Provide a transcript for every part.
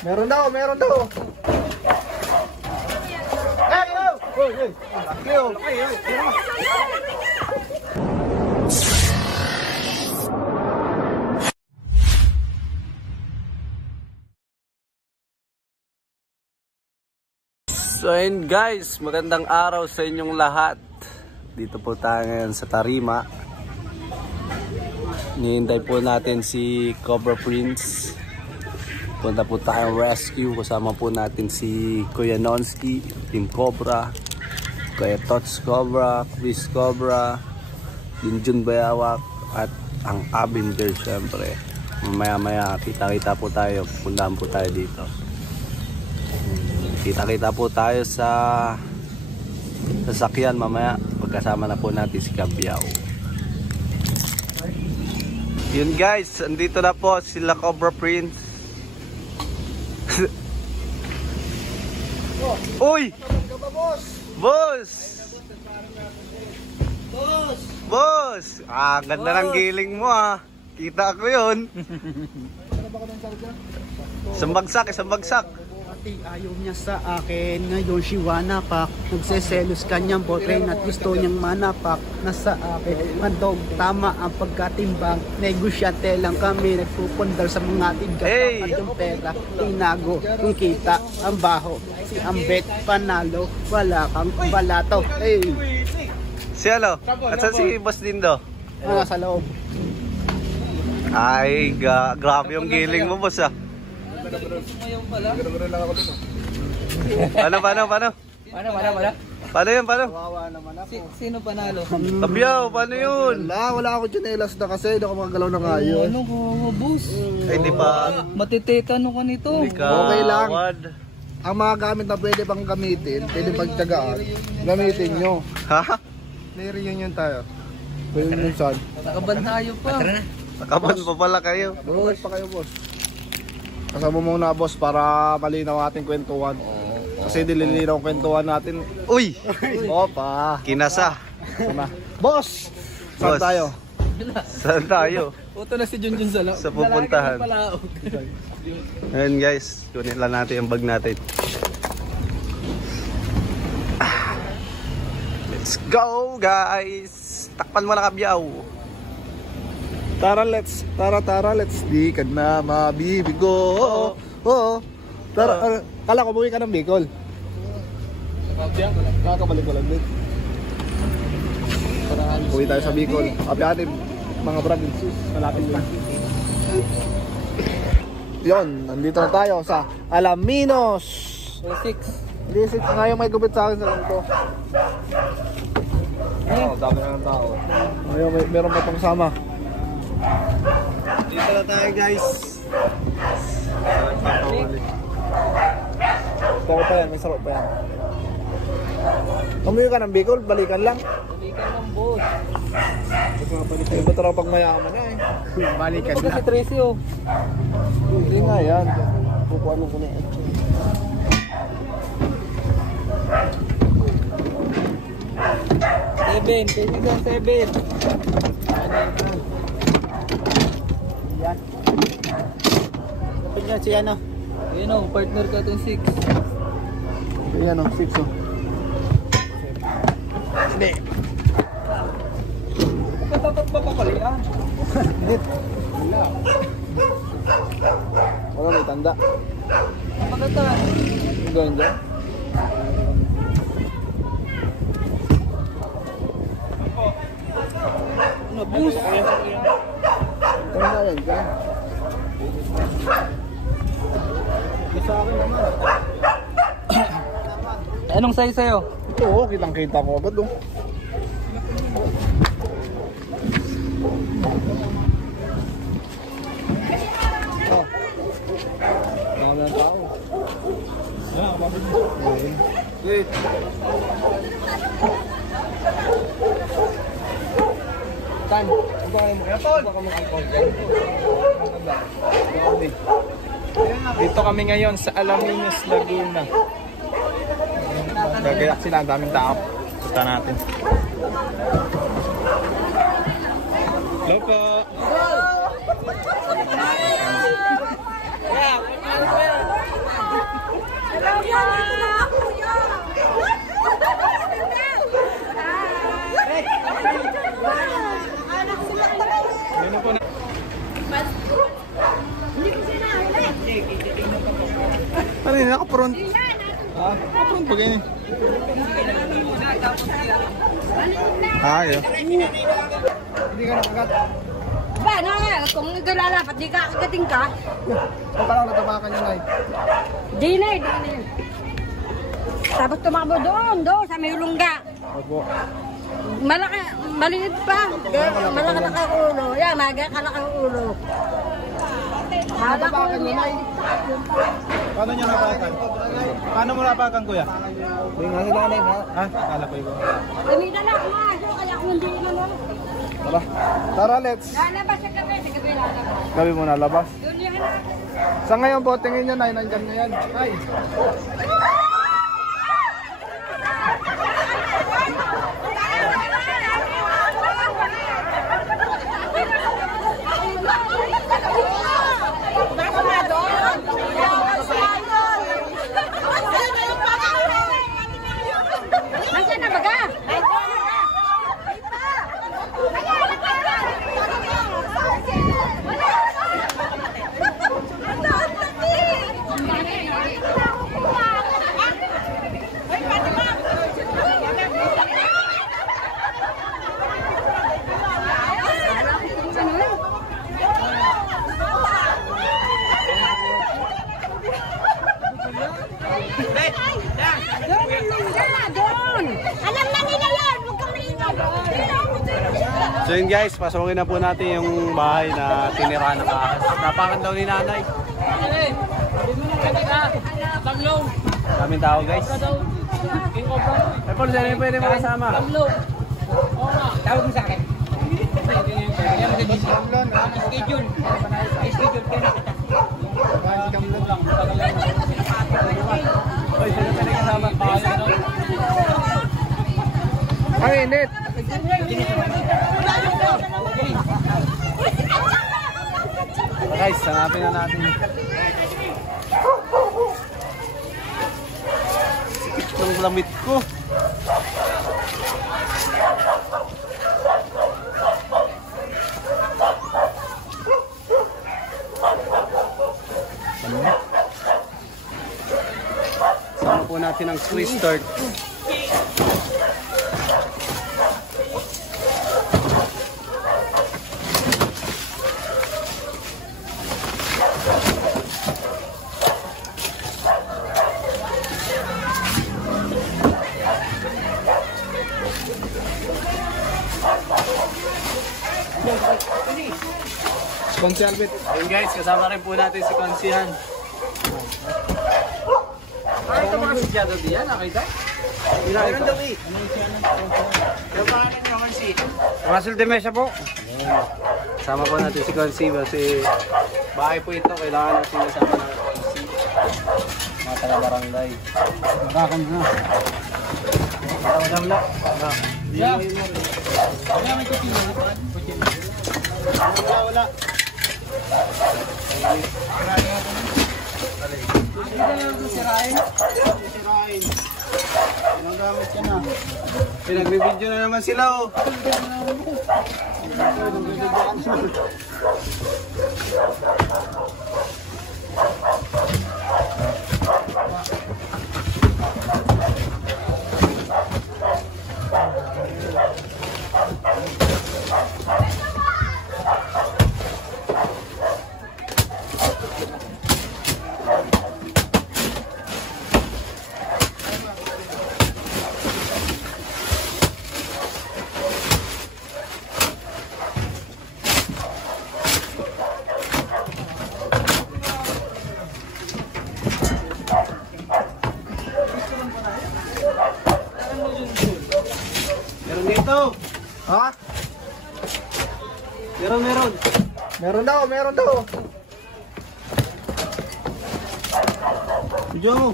Meron daw, meron daw. Hey, yo! Hoy, hey. Laki, oh. So ayun guys, magandang araw sa inyong lahat. Dito po tayo ngayon sa Tarima. Nihintay po natin si Cobra Prince. Punta po tayong rescue. Kasama po natin si Kuya Nonski, Team Cobra, Kuya Tots Cobra, Chris Cobra, Junjun Bayawak, at ang Avenger syempre. Maya-maya kita-kita po tayo. Puntahan po tayo dito. Kita-kita po tayo sa sasakyan mamaya. Pagkasama na po natin si Kabiyaw. Yun guys, andito na po sila Cobra Prince. Uy! Boss! Boss! Ah, ganda ng giling mo ah. Kita ko yun. Sambagsak, sambagsak. Ayaw niya sa akin, ngayon si Wanapak. Nagseselos kanyang boyfriend at gusto niyang manapak. Nasa akin, mandog, tama ang pagkatimbang. Negosyante lang kami, nagpupundal sa mga tigas. At yung pera, tinago, yung kita, ang baho. Si Ambet, panalo, wala kang balato. Hey! Si ano? At saan si Boss Dindo? Sa loob. Ay, grabe yung giling mo boss ah. Paano? Paano yun, paano? Sino panalo? Kabiyaw, paano yun? Wala ako chinelas na kasi, hindi ako magagalaw na ngayon. Ano ko, boss? Ay, di pa. Matititano ko nito. Okay lang. Ang mga gamit na pwede pang gamitin, pwede pagtagaan, gamitin nyo. Ha? May reunion tayo. Pwede minsan. Nakaban tayo pa. Nakaban pa pala kayo. Bukas pa kayo, boss. Kasama muna, boss, para malinaw ating kwentuhan. Kasi dililinaw ang kwentuhan natin. Uy! Opa! Kinasa. Boss! Saan Boss. tayo? Saan tayo? Uto na si Junjun sa loob. Sa pupuntahan. Ayun guys, kunin lang natin yung bag natin. Let's go guys! Takpan mo na Kabiyaw. Tara, let's di ka na mabibigo. Oo. Tara, kala ko buwi ka ng Bicol. Kakabalik ko lang din. Buwi tayo sa Bicol. Apianin, mga brad. Malapit na. Yun, nandito na tayo sa Alaminos. D6 ngayon may gupit sa akin sa lang to. Dami na ng tao. Ngayon, meron pa pang sama. Dito na tayo guys. Sarap pa yan, may sarap pa yan. Umuwi ka ng Bicol, balikan lang. Balikan lang, boss. Ay, ba't raw pag mayaman na eh. Balikan Ito na. si Tracy, oh. Hindi nga yan. Pupuan ko na yan. Seven, kaibigan, 7. Yan. Kapit nyo si ano? Ayun, oh, partner ka itong 6. Ayan o, 6 o. Hindi. Dapat ba papalian? Hindi. Wala, may tanda. Maganda. Ang ganda. Ano, boss? Tanda yan, dyan. Sa akin naman. Anong size sa'yo? Oo, kitang-kita ko agad o. Mga ng tao. Wait. Tan, ito kayo mo. Dito kami ngayon sa Alaminos, Laguna. Gagayak sila, ang daming tao. Punta natin. Hello po. naka-front. Naka-front ba ganyan? Ayun. Hindi ka nakagat. Ba, ano nga, kung naglalalapat, di ka kagating ka. O parang natapakan yun ay. Di na. Tapos tumakbo doon, sa may lungga. Opo. Maliit pa. Malaki na kang ulo. Yan, magkakala kang ulo. Natapakan yun ay. Paano niya napakan? Paano mo napakan kuya? Yung nga sila na ha? Akala ko yun. Tumita na ako nga. Kaya kung hindi mo. Tara. Tara, let's. Lalabas sa gabi. Sa gabi lalabas. Gabi mo nalabas. Doon yan na. Sa ngayon po, tingin nyo na, nandyan na yan. Ay. Nasaan na baga? Doon! Alam na nila yan! Huwag kang malingan! So yun guys, pasukin na po natin yung bahay na tinirahan ng ahas. Napakan daw ni nanay. Daming tao guys. Ay Paul, saan yung pwede makasama? Tawag mo sa akin. Schedule. Schedule kayo na kita. Ay, sino pwede kasama? Ang init. Guys, hanapin na natin. Sikip ng lamit ko. Sama po natin ang twist start. Konsi Albert. Ayun guys, kasama rin po natin si Konsihan. Ay, ito mga sudyado diyan, nakita? Meron daw eh. Yung pangalan naman si Russell de Mesa po. kasama po natin si Konsi kasi bahay po ito, kailangan natin kasama ng Konsi. Mga taga-barangay. Nakakan na. Wala. Wala. Sirain. Magamit ka na. Pinagbibidyo na naman sila oh. Meron dito. Ha? Meron. Meron daw. Video mo.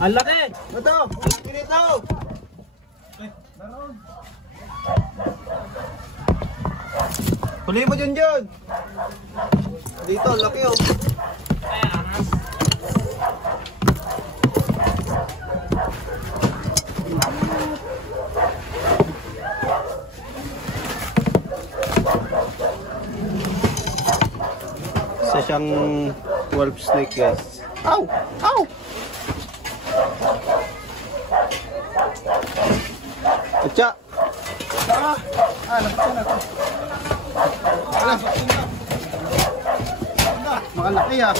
Ang laki. Ito. Dito. Huli mo dyan. Dito, laki oh. Isa siyang 12 snake guys. Ow! Ow! Atya! Nakita na to. Makalaki ah.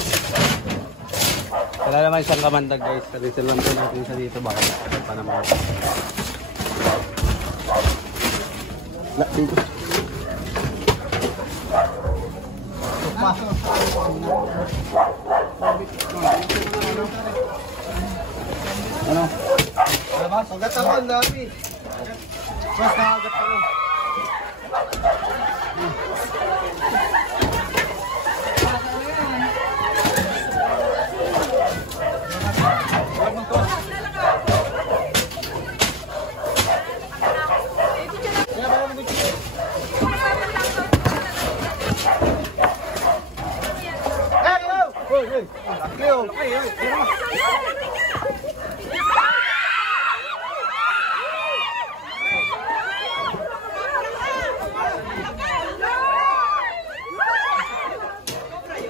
Wala naman isang kamandag guys. Kalitin lang po natin sa dito. Baka makakal pa naman. Dito. Ano? Sagat ako, ang dami. Mas nakagat ako.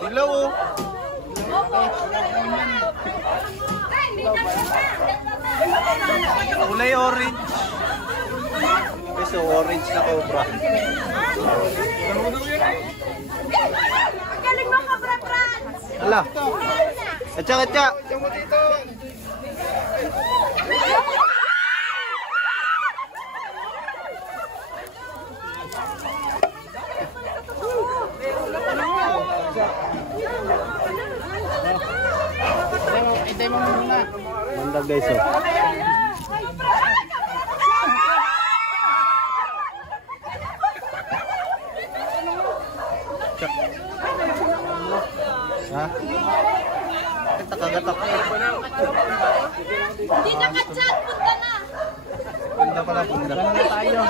Hello. Kulay orange. Ito orange na cobra. Galing mo ka, Franz! Hala. Atya, atya. Hintay mo muna. Mandag guys oh. Ha? Gatak. Hindi na ka-chat, punta na! Punta pala, punta. Tayo.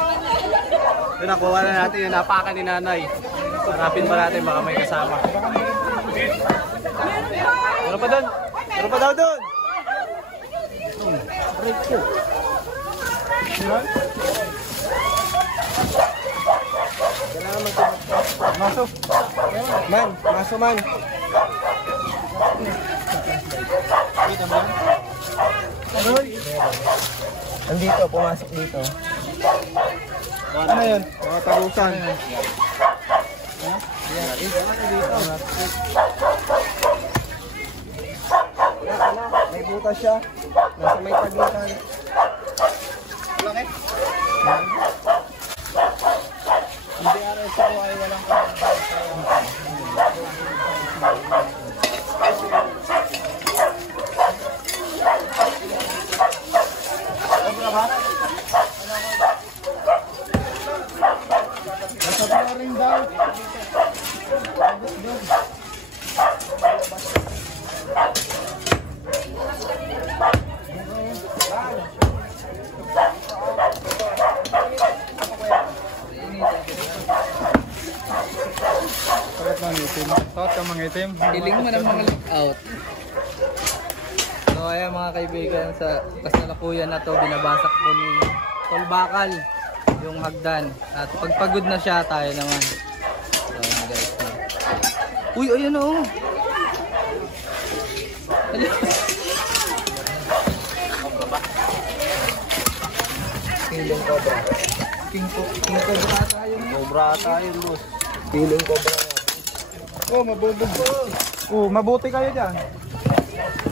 Yun, nakuha na natin yung napakan ni nanay. Harapin pa natin, baka may kasama. Meron pa doon! Meron pa daw doon! Maso. Maso man. Andito, pumasok dito. Ano yun? Mga tagusan. May butas siya. Nasa may tagusan. Laki? Hindi aras ko ay walang Sobra ba? Nasa rin daw. Hiling mo ng mga lookout. So ayan mga kaibigan, sa kasalukuyan na to binabasok po ni Tol Bakal yung hagdan. At pagpagod na siya, tayo naman. So ayan guys. Uy, ayan o. Killing cobra. King Cobra tayo. Cobra tayo, boss. Killing cobra. Oh, mabuti. Oh, mabuti kayo dyan.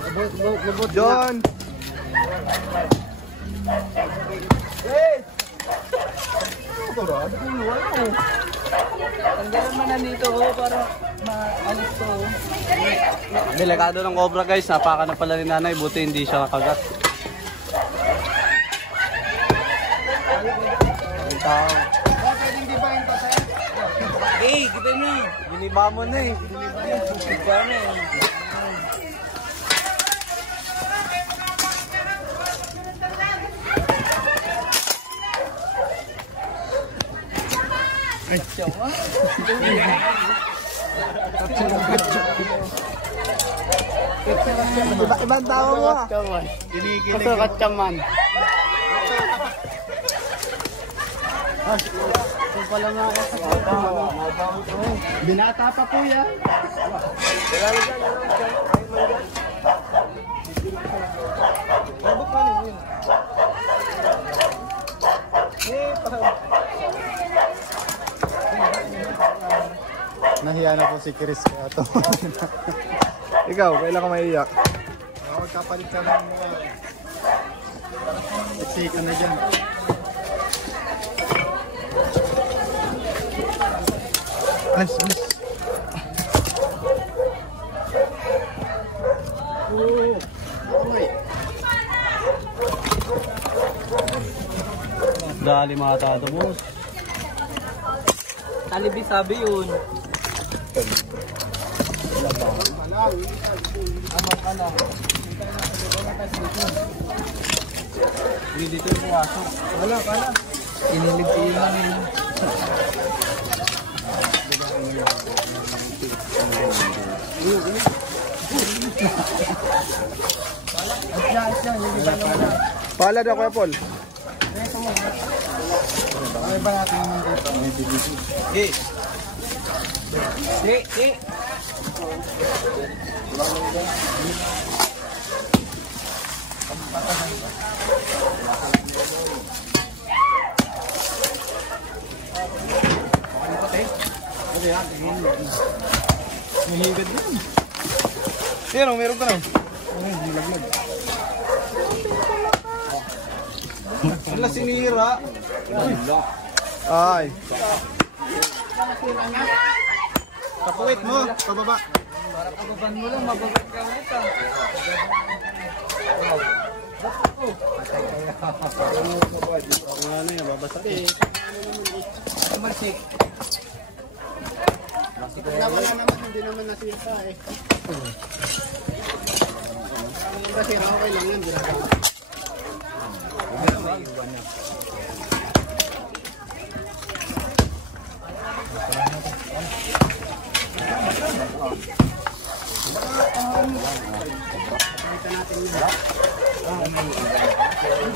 Mabuti. John. Hey! Cobra, ano? Tanggalan mo na dito para maalis to. Delikado ng cobra guys, napakan na pala ni nanay, buti hindi siya nakagat. Ang tao. Bakit hindi ba yung pasay? Eh, kita na. Giniba mo na eh. Giniba na eh. Ay, siyawa. Ibang tao mo. Kinikilig. Kasakat ka man. Ito pala nga ako. Binata pa po yan. si Chris kaya to. Ikaw, kailan ka maiiyak? Ako magkapalit ka ng mga siksikan na dyan. Alis, alis. Dali mga tato, boss. Talibi sabi yun. Hindi dito yung pumasok. Wala. Inilip-ilan yun. Pala daw, Kuya Paul. Ay ba natin naman dito? Mahigad yun. Yan o, meron ka na. Hindi laglag. Wala sinira. Ay. Kapuwit mo, pababa. Pababan mo lang, mababat ka ulit ah. Ano yan, babasa. Magsik. Wala naman, hindi naman nasita eh. Kasi okay lang yan, ginagawa.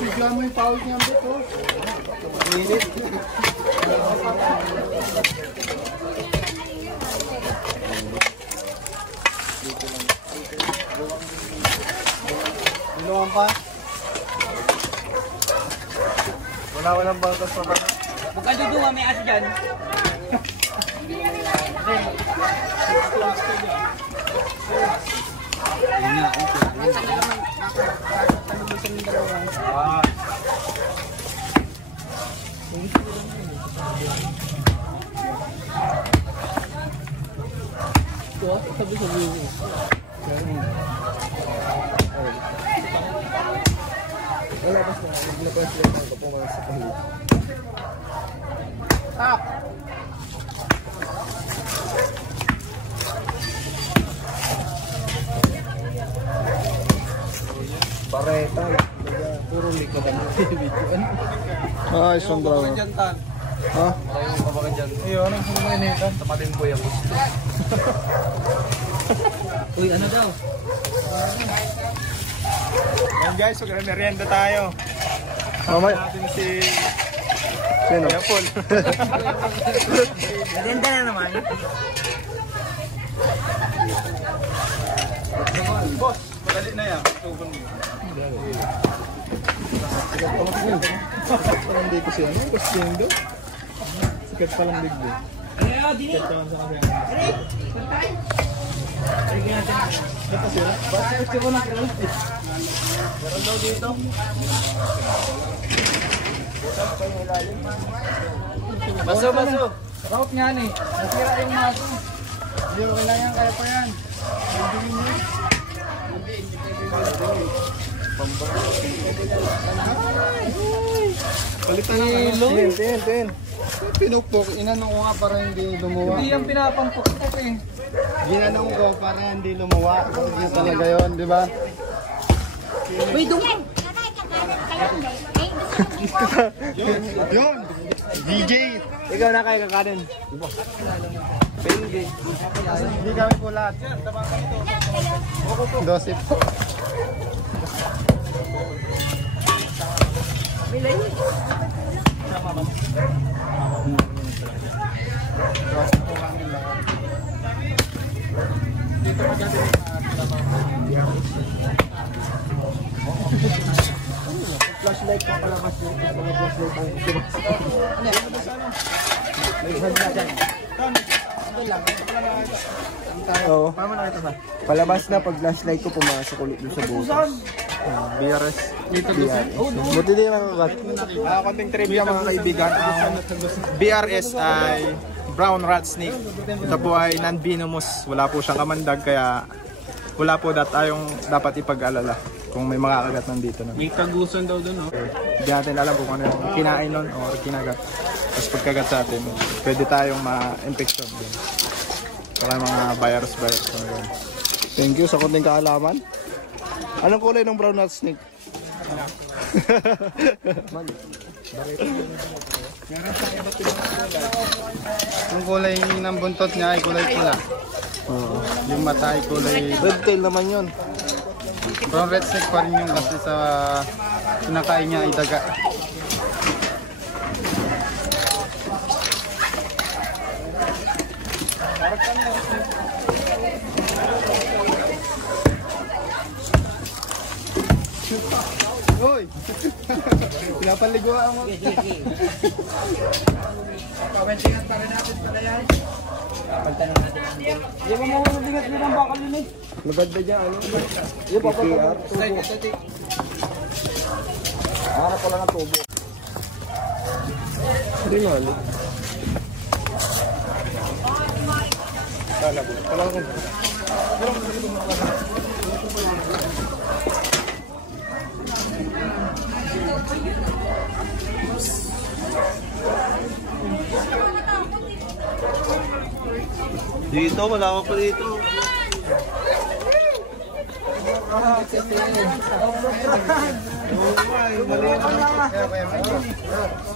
Bigla mo yung foul niya dito. Init. Inuwan pa? Walang batas pa ba? Huwag ka dudunga, may aso dyan. Pareta. Puro leak na kami. Ay, sombra. Ha? Maraming kabakan dyan. Ayun, anong sumay nito? Tapatin po yung gusto. Uy, ano daw? Yan guys, merienda tayo. Mamaya. Natin si Sino? Kuya Paul. Ganda na naman. Boss, madali na yan. Tugon mo. Sikat palang dito siya. Ano? Gusto yun doon? Sikat palang dito. Ano, dini? Sikat palang sa kanya. Sikat siya. Basta gusto ko na kilala. Meron daw dito. Baso. Rope nga ni. Nasira yung maso. Hindi ko kailangan, kaya pa yan. Palitan na. Tin. Pinupok, inanong ko nga para hindi lumuwa. Hindi yung pinapampok-pok eh. Ginanong ko para hindi lumuwa. Hindi talaga yun, di ba? Uy, dumang! Yun! DJ! Ikaw na kayo kakanin. Hindi kami po lahat. 12 po. Flashlight ka pala mas yung mga flashlight ang Oo. Paano nakita ba? Palabas na pag flashlight ko pumasok ulit doon sa butas. BRS. Buti din nakakat. Konting trivia mga kaibigan. Ang BRS ay brown rat snake. Ito po ay non-venomous. Wala po siyang kamandag kaya wala po tayong dapat ipag-alala kung may makakagat nandito. May kagusan daw doon, oh. Hindi natin alam kung ano yung kinain nun o kinagat. Tapos pagkagat sa atin, pwede tayong ma-infection din. Saka mga virus. Thank you sa konting kaalaman. Anong kulay ng brown rat snake? Yung kulay ng buntot niya ay kulay pula. Yung mata ay kulay Red tail naman yun. brown red snake pa rin yun kasi sa kinakain niya ay daga. Uy! Pinapaliguan mo. Papansingan pa rin natin pala yan. Di ba mo mabigat din ang bakal yun eh? Magad ba dyan? Ano? Yung PPR. Hanap ko lang ang tubo. Hindi nga. Dito, wala ka pa dito.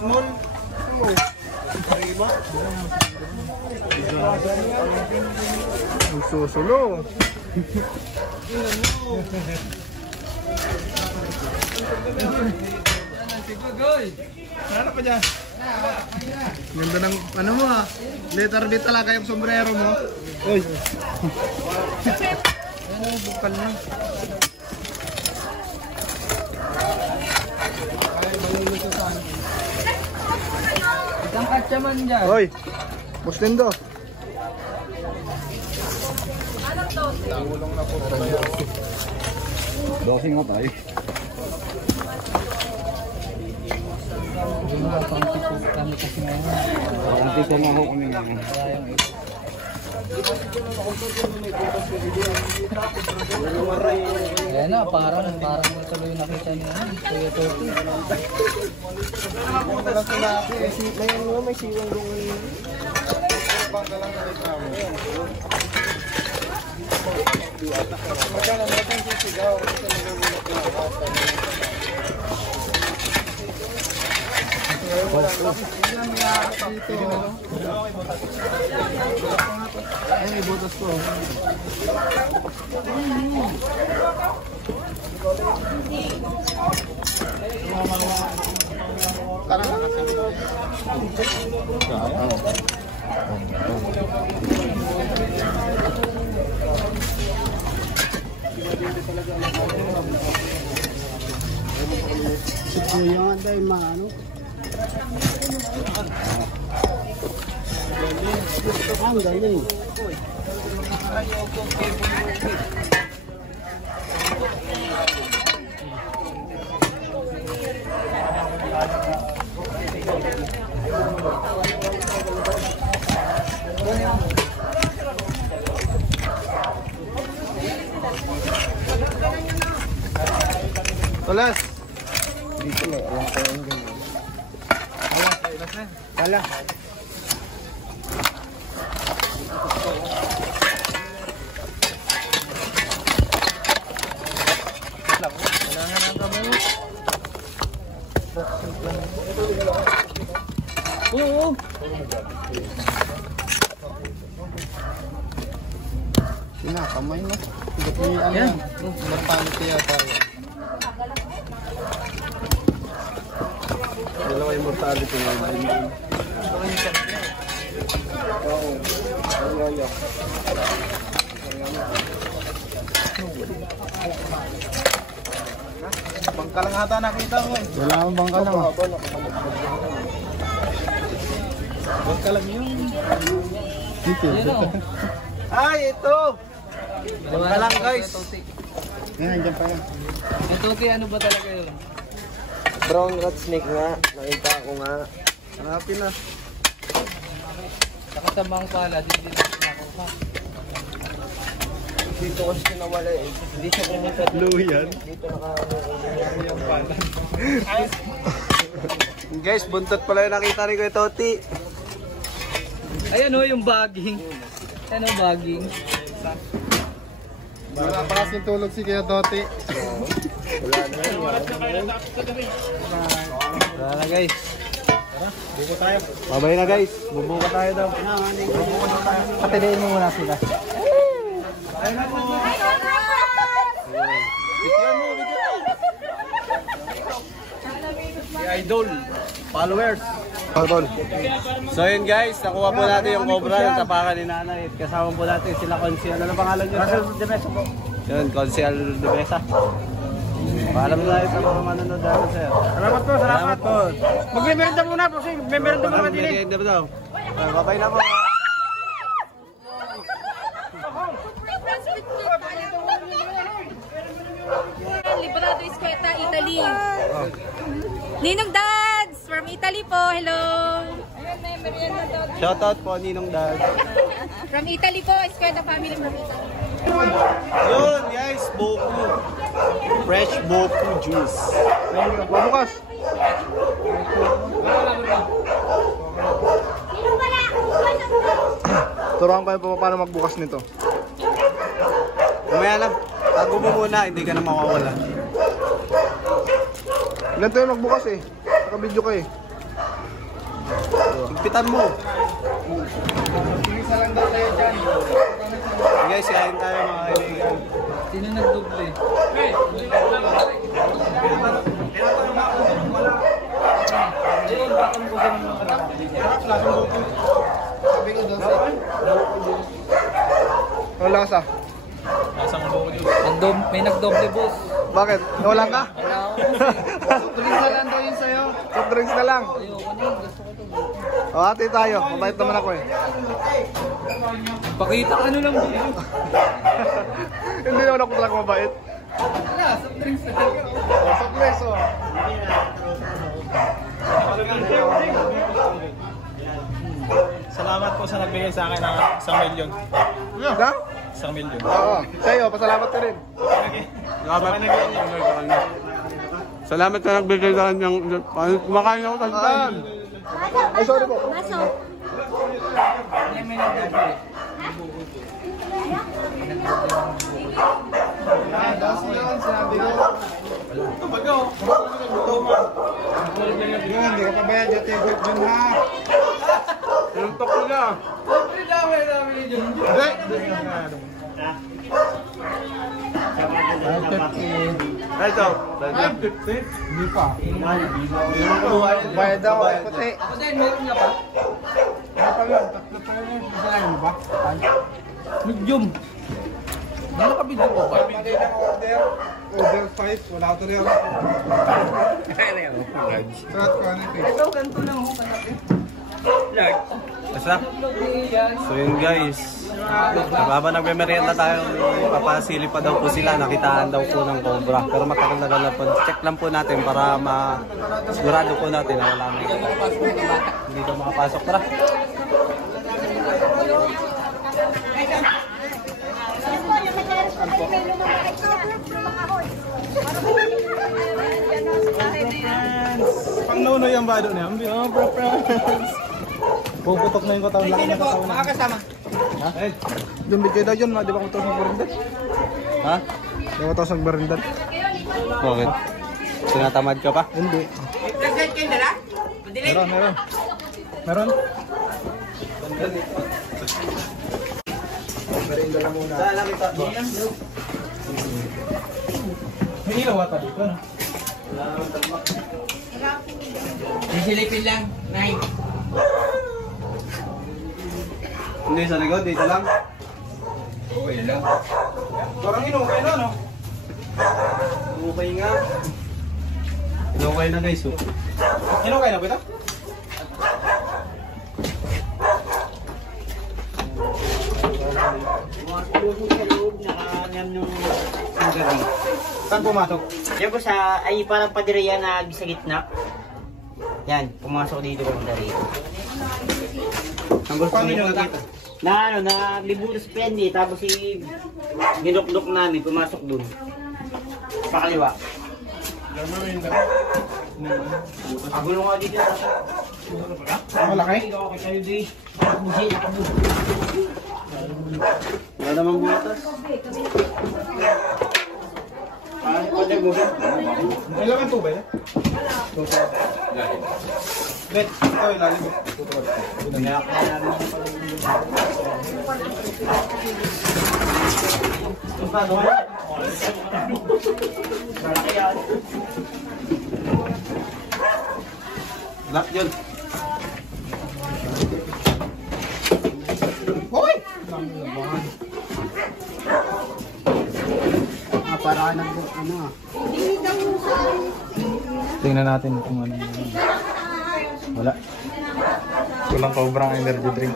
Small. Susulo. Ano pa dyan? Ganda ng ano mo ha? Letter B talaga yung sombrero mo. Uy. Ano, bukal na. Isang katsa man dyan. Hoy, Boss Lindo. Dosing nga tayo. Ayan na, parang tuloy nakita niya. Kuya Toki. May siwang doon. Ay, may butas ko. Yung anda yung mga ano. Ang galing. Tulas! Dito na, alam ko yung ganyan. Wala. Oo. Sinakamay mo. Ba't may ano yan? Mortality yata yan. Dalawa yung mortality na yun. Oo. Bangka lang ata nakita ko eh. Wala akong bangka lang. Bangka lang yun. Ayun o. Ay, ito! Baka lang guys. Yan, dyan pa yan. Yung Tuti, ano ba talaga yun? Brown rat snake nga. Nakita ko nga. Hanapin na. Sa kasamang pala, hindi na nakuha. Dito kasi nawala eh. Hindi siya pumunta. Blue yan. Dito naka... Guys, buntot pala yung nakita ni Kuya Toti. Ayan o, yung bagging. Ayan o, bagging. Wala pa kasing tulog si Kuya Toti. Wala na yan. Wala na guys. Buko tayo. Babay na guys. Bubuka tayo daw. Patiliin mo muna sila. Idol. Followers. Idol. So yun guys, nakuha po natin yung cobra ng tapakan ni Nanay. Kasama po natin sila Consi. Ano pangalan nyo? Consi de Mesa po. Yun, Consi de Mesa. Paalam na tayo sa mga manonood natin sir. Salamat po, salamat po. Magme-merenda muna po, sir. Magme-merenda muna din. Magme-merenda daw. Babay na po. Librado Esqueta, Italy. Ninong Dads from Italy po. Hello. Ayun, may merienda daw. Shoutout po Ninong Dad. From Italy po, Esqueta family from Italy. Yun guys, boku. Fresh boku juice. Pabukas. Turuan ko yung paano magbukas nito. Mamaya lang, tago mo muna, hindi ka na mawawala. Ilan tayo magbukas eh. Naka-video ka eh. Higpitan mo. Isa lang daw tayo dyan. Guys, kain tayo mga kaibigan. Sino nagduble? Ang lasa. May nagdoble, boss. Bakit? Nawalan ka? Wala ako. Tuloy na lang daw yun sa'yo. Soft drinks na lang. Ayoko na yun. Gusto ko to. O, ate tayo. Mabait naman ako eh. Pakita ka ano lang, boss. Hindi naman ako talaga mabait. Wala, soft drinks na lang. Soft drinks oh. Salamat po sa nagbigay sa akin ng 1 milyon. Na? 1 milyon. Oo. Sa'yo, pasalamat ka rin. Salamat na nagbigay sa kanyang... Kumakain ako sa saan. Ay, sorry po. Baso. Hindi ka pa ba yan dyan ha? Sinuntok ko na. Ito. Hindi pa. Bayad daw, ay puti. Ako din, meron nga pa? Ano pa yun? Tatlo pa yun. Isa lang yun ba? Medium. Ano ka video ko ba? Pagay ng order. Order 5. Wala ko rin. Surat ko ano ito. Ito, ganito lang ako kalaki. Basta? So yun guys. Habang nagme-merienda tayo, papasilip pa daw po sila. Nakitaan daw po ng cobra. Pero matagal na lang po. Check lang po natin para sigurado po natin na wala na. Hindi daw makapasok. Tara. Pang nono yung bado niya. Oh, bro, friends. Puputok na yung katawan lang. Makakasama. Ha? Yung bigay daw yun, di ba ko tawag barindan? Ha? Di ba ko tawag barindan? Bakit? Sinatamad ka pa? Hindi. Meron, meron. Meron? May ilaw ata dito. Sisilipin lang. 9. Hindi, sa likod, dito lang. Okay lang. Parang inukay na, no? Okay nga. Okay na guys, oh. Inukay na ba ito? Nabusog sa loob, nakanyam nung gabi. Saan pumasok? Yan po sa, ay parang padiriya na sa gitna. Yan, pumasok dito po rito. Ang gusto Paano nyo nyo nakita? Na ano, naglibutas pa yan eh, tapos ginuklok namin, pumasok dun. Sa kaliwa. Kagulo nga dito. Malaki? Wala namang butas. May laman po ba yan? Bet, ito ilalim mo. Lock yun. Hoy! Para ka ng ano ah. Tingnan natin kung ano. Wala. Walang cobrang energy drink.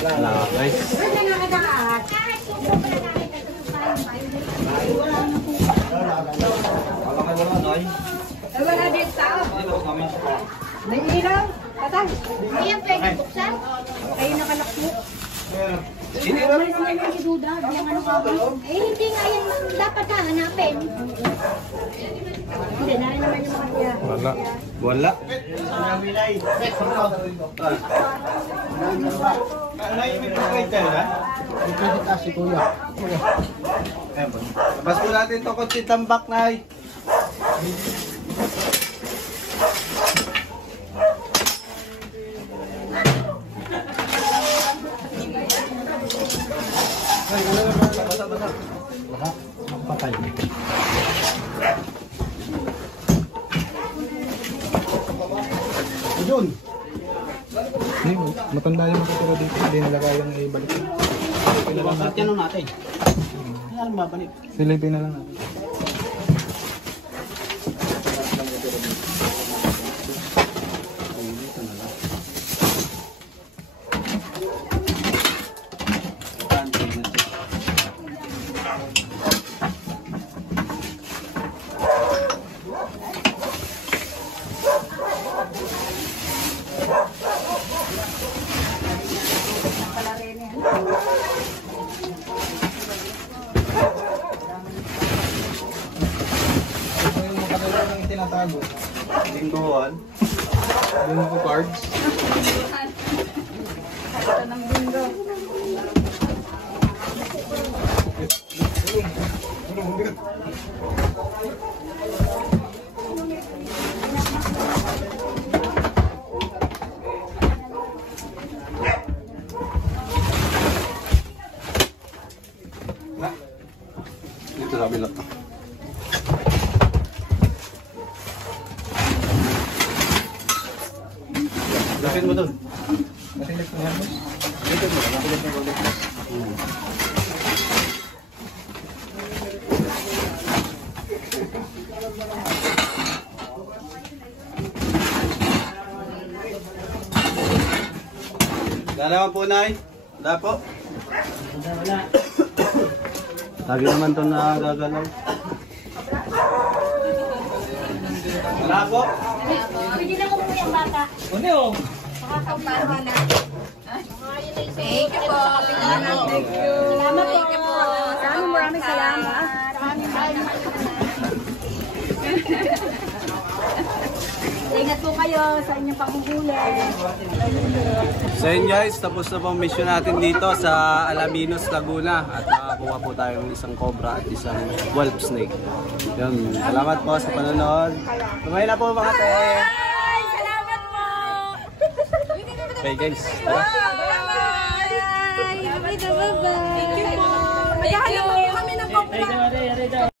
Wala guys. Wala din tao. May ilaw. Patay. Ayan, pwede buksan. Kayo nakalak mo. Umalis na yung iduda. Yung ano ka ba? Eh, hindi nga yan dapat hanapin. Hindi, narin naman yung mga tiya. Wala. Wala. Pwede kasi kuya. Labas po natin ito kung tambak na ay. Patay. Yun. Matanda yung makatira dito. Hindi nila kayang ibalik. Bakit yan natin? Ano babalik? Silipin na lang natin. Ito yung makatira ng itinatago. Lingguhan. Yung mga cards. Dito sa kabila. Lapit mo doon. Matinig na yan. Lapit mo. Lapit mo ulit. Dalawa po, Nay. Wala po. Lagi naman ito nagagalaw. Wala po. Pwede na mo po yung bata. Ano yun? Makakamparo na. Thank you po. Thank you. Salamat po. Maraming salamat. Ingat po kayo sa inyong panghuhuli. So yun guys, tapos na po ang mission natin dito sa Alaminos, Laguna. At nakakuha po tayo ng isang cobra at isang wolf snake. Yun, salamat po sa panonood. Tumay na po mga te. Bye! Salamat po! Okay guys, tara. Bye! Bye! Bye! Thank you po! Magkakaroon po kami ng cobra.